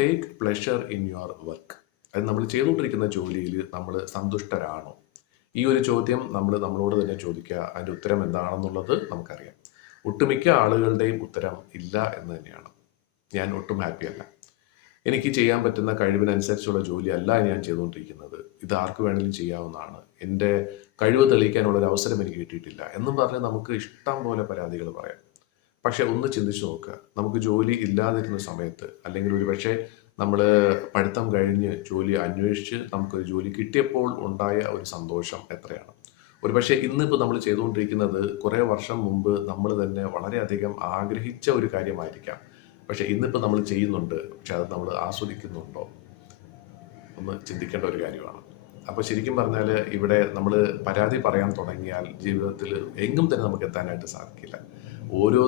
Take pleasure in your work. അത് നമ്മൾ ചെയ്തുകൊണ്ടിരിക്കുന്ന ജോലിയിൽ നമ്മൾ സന്തുഷ്ടരാണോ? ഈ ഒരു ചോദ്യം നമ്മൾ നമ്മളോട് തന്നെ ചോദിക്കുക. അതിൻ്റെ ഉത്തരം എന്താണെന്നുള്ളത് നമുക്കറിയാം. ഒട്ടുമിക്ക ആളുകളുടെയും ഉത്തരം ഇല്ല എന്ന് തന്നെയാണ്. ഞാൻ ഒട്ടും ഹാപ്പിയല്ല. എനിക്ക് ചെയ്യാൻ പറ്റുന്ന കഴിവിനനുസരിച്ചുള്ള ജോലിയല്ല ഞാൻ ചെയ്തുകൊണ്ടിരിക്കുന്നത്. ഇത് ആർക്ക് വേണമെങ്കിലും ചെയ്യാവുന്നതാണ്. എൻ്റെ കഴിവ് തെളിയിക്കാനുള്ള ഒരു അവസരം എനിക്ക് കിട്ടിയിട്ടില്ല എന്നും പറഞ്ഞ് നമുക്ക് ഇഷ്ടം പോലെ പരാതികൾ പറയാം. പക്ഷെ ഒന്ന് ചിന്തിച്ചു നോക്കുക. നമുക്ക് ജോലി ഇല്ലാതിരുന്ന സമയത്ത്, അല്ലെങ്കിൽ ഒരുപക്ഷെ നമ്മൾ പഠിത്തം കഴിഞ്ഞ് ജോലി അന്വേഷിച്ച് നമുക്കൊരു ജോലി കിട്ടിയപ്പോൾ ഉണ്ടായ ഒരു സന്തോഷം എത്രയാണ്? ഒരുപക്ഷെ ഇന്നിപ്പോൾ നമ്മൾ ചെയ്തുകൊണ്ടിരിക്കുന്നത് കുറേ വർഷം മുമ്പ് നമ്മൾ തന്നെ വളരെയധികം ആഗ്രഹിച്ച ഒരു കാര്യമായിരിക്കാം. പക്ഷെ ഇന്നിപ്പോൾ നമ്മൾ ചെയ്യുന്നുണ്ട്. പക്ഷെ അത് നമ്മൾ ആസ്വദിക്കുന്നുണ്ടോ? ഒന്ന് ചിന്തിക്കേണ്ട ഒരു കാര്യമാണ്. അപ്പോൾ ശരിക്കും പറഞ്ഞാൽ ഇവിടെ നമ്മൾ പരാതി പറയാൻ തുടങ്ങിയാൽ ജീവിതത്തിൽ എങ്ങും തന്നെ നമുക്ക് എത്താനായിട്ട് സാധിക്കില്ല. ഓരോ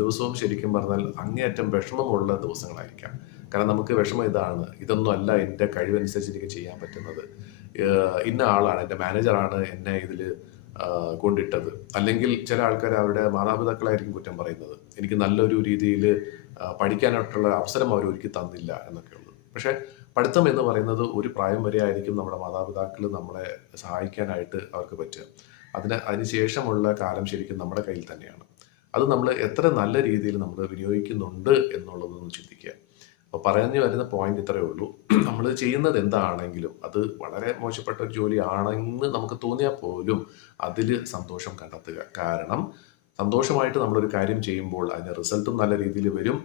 ദിവസവും ശരിക്കും പറഞ്ഞാൽ അങ്ങേയറ്റം വിഷമമുള്ള ദിവസങ്ങളായിരിക്കാം. കാരണം നമുക്ക് വിഷമം ഇതാണ്, ഇതൊന്നും അല്ല എൻ്റെ കഴിവനുസരിച്ച് എനിക്ക് ചെയ്യാൻ പറ്റുന്നത്, ഇന്ന ആളാണ്, എൻ്റെ മാനേജറാണ് എന്നെ ഇതിൽ കൊണ്ടിട്ടത്. അല്ലെങ്കിൽ ചില ആൾക്കാർ അവരുടെ മാതാപിതാക്കളായിരിക്കും കുറ്റം പറയുന്നത്, എനിക്ക് നല്ലൊരു രീതിയിൽ പഠിക്കാനായിട്ടുള്ള അവസരം അവർ ഒരുക്കി തന്നില്ല എന്നൊക്കെ ഉള്ളത്. പക്ഷേ പഠിത്തം എന്ന് പറയുന്നത് ഒരു പ്രായം വരെ ആയിരിക്കും നമ്മുടെ മാതാപിതാക്കൾ നമ്മളെ സഹായിക്കാനായിട്ട് അവർക്ക് പറ്റുക. അതിനുശേഷമുള്ള കാലം ശരിക്കും നമ്മുടെ കയ്യിൽ തന്നെയാണ്. അത് നമ്മൾ എത്ര നല്ല രീതിയിൽ നമ്മൾ വിനിയോഗിക്കുന്നുണ്ട് എന്നുള്ളതൊന്ന് ചിന്തിക്കുക. അപ്പോൾ പറഞ്ഞു വരുന്ന പോയിന്റ് ഇത്രയേ ഉള്ളൂ. നമ്മൾ ചെയ്യുന്നത് എന്താണെങ്കിലും അത് വളരെ മോശപ്പെട്ട ഒരു ജോലി ആണെന്ന് നമുക്ക് തോന്നിയാൽ പോലും അതിൽ സന്തോഷം കണ്ടെത്തുക. കാരണം സന്തോഷമായിട്ട് നമ്മളൊരു കാര്യം ചെയ്യുമ്പോൾ അതിൻ്റെ റിസൾട്ടും നല്ല രീതിയിൽ വരും.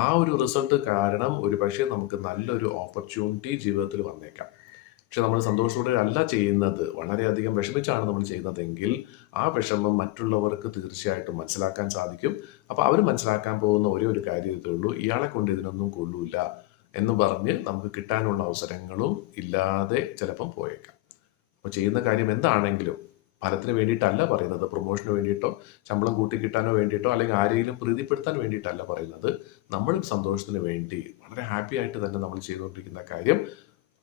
ആ ഒരു റിസൾട്ട് കാരണം ഒരു പക്ഷേ നമുക്ക് നല്ലൊരു ഓപ്പർച്യൂണിറ്റി ജീവിതത്തിൽ വന്നേക്കാം. പക്ഷെ നമ്മൾ സന്തോഷത്തോടെ അല്ല ചെയ്യുന്നത്, വളരെയധികം വിഷമിച്ചാണ് നമ്മൾ ചെയ്യുന്നതെങ്കിൽ ആ വിഷമം മറ്റുള്ളവർക്ക് തീർച്ചയായിട്ടും മനസ്സിലാക്കാൻ സാധിക്കും. അപ്പോൾ അവർ മനസ്സിലാക്കാൻ പോകുന്ന ഒരേ ഒരു കാര്യം ഇതേ ഉള്ളൂ, ഇയാളെ കൊണ്ട് ഇതിനൊന്നും കൊള്ളൂല എന്ന് പറഞ്ഞ് നമുക്ക് കിട്ടാനുള്ള അവസരങ്ങളും ഇല്ലാതെ ചിലപ്പം പോയേക്കാം. അപ്പോൾ ചെയ്യുന്ന കാര്യം എന്താണെങ്കിലും ഫലത്തിന് വേണ്ടിയിട്ടല്ല പറയുന്നത്, പ്രൊമോഷന് വേണ്ടിയിട്ടോ ശമ്പളം കൂട്ടി കിട്ടാനോ വേണ്ടിയിട്ടോ അല്ലെങ്കിൽ ആരെങ്കിലും പ്രീതിപ്പെടുത്താൻ വേണ്ടിയിട്ടല്ല പറയുന്നത്. നമ്മൾ സന്തോഷത്തിന് വേണ്ടി വളരെ ഹാപ്പി ആയിട്ട് തന്നെ നമ്മൾ ചെയ്തുകൊണ്ടിരിക്കുന്ന കാര്യം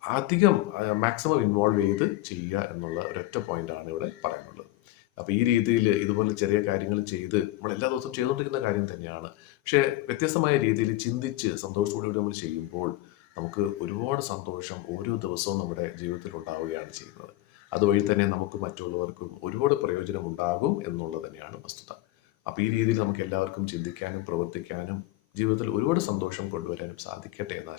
അധികം മാക്സിമം ഇൻവോൾവ് ചെയ്ത് ചെയ്യുക എന്നുള്ള ഒരൊറ്റ പോയിന്റാണ് ഇവിടെ പറയാനുള്ളത്. അപ്പോൾ ഈ രീതിയിൽ ഇതുപോലെ ചെറിയ കാര്യങ്ങൾ ചെയ്ത് നമ്മൾ എല്ലാ ദിവസവും ചെയ്തുകൊണ്ടിരിക്കുന്ന കാര്യം തന്നെയാണ്. പക്ഷേ വ്യത്യസ്തമായ രീതിയിൽ ചിന്തിച്ച് സന്തോഷത്തോടുകൂടി നമ്മൾ ചെയ്യുമ്പോൾ നമുക്ക് ഒരുപാട് സന്തോഷം ഓരോ ദിവസവും നമ്മുടെ ജീവിതത്തിൽ ഉണ്ടാവുകയാണ് ചെയ്യുന്നത്. അതുവഴി തന്നെ നമുക്ക് മറ്റുള്ളവർക്കും ഒരുപാട് പ്രയോജനം ഉണ്ടാകും എന്നുള്ളത് തന്നെയാണ് വസ്തുത. അപ്പോൾ ഈ രീതിയിൽ നമുക്ക് എല്ലാവർക്കും ചിന്തിക്കാനും പ്രവർത്തിക്കാനും ജീവിതത്തിൽ ഒരുപാട് സന്തോഷം കൊണ്ടുവരാനും സാധിക്കട്ടെ എന്ന്